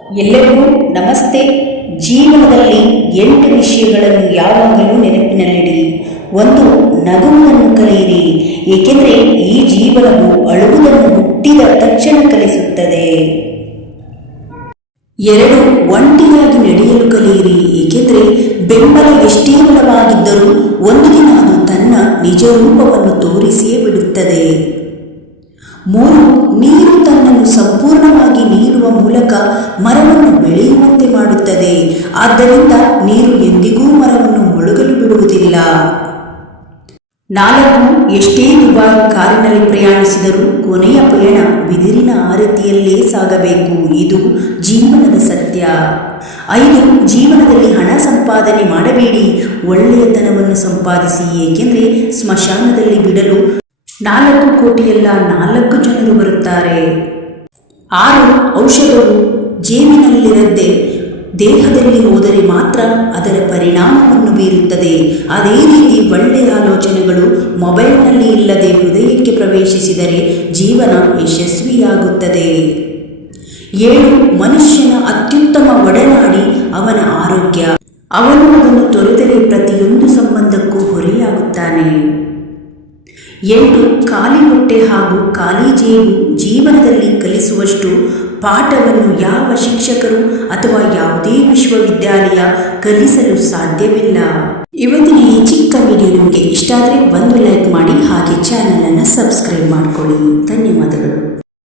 ಎಲ್ಲರಿಗೂ ನಮಸ್ತೆ. ಜೀವನದಲ್ಲಿ ಎಂಟು ವಿಷಯಗಳನ್ನು ಯಾವಾಗಲೂ ನೆನಪಿನಲ್ಲಿಡಿ. ಒಂದು, ನಗುವುದನ್ನು ಕಲಿಯಿರಿ. ಏಕೆಂದರೆ ಈ ಜೀವನವು ಅಳುವುದನ್ನು ಹುಟ್ಟಿದ ತಕ್ಷಣ ಕಲಿಸುತ್ತದೆ. ಎರಡು, ಒಂಟಿಯಾಗಿ ನಡೆಯಲು ಕಲಿಯಿರಿ. ಏಕೆಂದರೆ ಬೆಂಬಲ ಎಷ್ಟೇ ಬಲವಾಗಿದ್ದರೂ ಒಂದು ದಿನ ಅದು ತನ್ನ ನಿಜ ರೂಪವನ್ನು ತೋರಿಸಿಯೇ ಬಿಡುತ್ತದೆ. ಮೂರು, ನೀರು ತನ್ನನ್ನು ನೀಡುವ ಮೂಲಕ ಮರವನ್ನು ಬೆಳೆಯುವಂತೆ ಮಾಡುತ್ತದೆ. ಆದ್ದರಿಂದ ನೀರು ಎಂದಿಗೂ ಮರವನ್ನು ಮುಳುಗಲು ಬಿಡುವುದಿಲ್ಲ. ನಾಲ್ಕು ಎಷ್ಟೇ ದುಬಾರಿ ಕಾರಿನಲ್ಲಿ ಪ್ರಯಾಣಿಸಿದರೂ ಕೊನೆಯ ಪಯಣ ಬಿದಿರಿನ ಆರತಿಯಲ್ಲೇ ಸಾಗಬೇಕು. ಇದು ಜೀವನದ ಸತ್ಯ. ಐದು, ಜೀವನದಲ್ಲಿ ಹಣ ಸಂಪಾದನೆ ಮಾಡಬೇಡಿ. ಒಳ್ಳೆಯತನವನ್ನು ಸಂಪಾದಿಸಿ, ಏಕೆಂದರೆ ಸ್ಮಶಾನದಲ್ಲಿ ಬಿಡಲು ನಾಲ್ಕು ಕೋಟಿಯಲ್ಲ ನಾಲ್ಕು ಜನರು ಬರುತ್ತಾರೆ. ಆರು ಔಷಧವು ಜೇಬಿನಲ್ಲಿರದೆ ದೇಹದಲ್ಲಿ ಹೋದರೆ ಮಾತ್ರ ಅದರ ಪರಿಣಾಮವನ್ನು ಬೀರುತ್ತದೆ. ಅದೇ ರೀತಿ ಒಳ್ಳೆಯ ಆಲೋಚನೆಗಳು ಮೊಬೈಲ್ನಲ್ಲಿ ಇಲ್ಲದೆ ಹೃದಯಕ್ಕೆ ಪ್ರವೇಶಿಸಿದರೆ ಜೀವನ ಯಶಸ್ವಿಯಾಗುತ್ತದೆ. ಏಳು, ಮನುಷ್ಯನ ಅತ್ಯುತ್ತಮ ಒಡನಾಡಿ ಅವನ ಆರೋಗ್ಯ. ಅವನು ಅದನ್ನು ತೊರೆದರೆ ಪ್ರತಿಯೊಂದು ಎಂಟು ಖಾಲಿ ಹೊಟ್ಟೆ ಹಾಗೂ ಖಾಲಿ ಜೇಬು ಜೀವನದಲ್ಲಿ ಕಲಿಸುವಷ್ಟು ಪಾಠವನ್ನು ಯಾವ ಶಿಕ್ಷಕರು ಅಥವಾ ಯಾವುದೇ ವಿಶ್ವವಿದ್ಯಾಲಯ ಕಲಿಸಲು ಸಾಧ್ಯವಿಲ್ಲ. ಇವತ್ತಿನ ಈ ಚಿಕ್ಕ ವಿಡಿಯೋ ನಿಮಗೆ ಇಷ್ಟ ಆದರೆ ಒಂದು ಲೈಕ್ ಮಾಡಿ ಹಾಗೆ ಚಾನಲನ್ನು ಸಬ್ಸ್ಕ್ರೈಬ್ ಮಾಡಿಕೊಳ್ಳಿ. ಧನ್ಯವಾದಗಳು.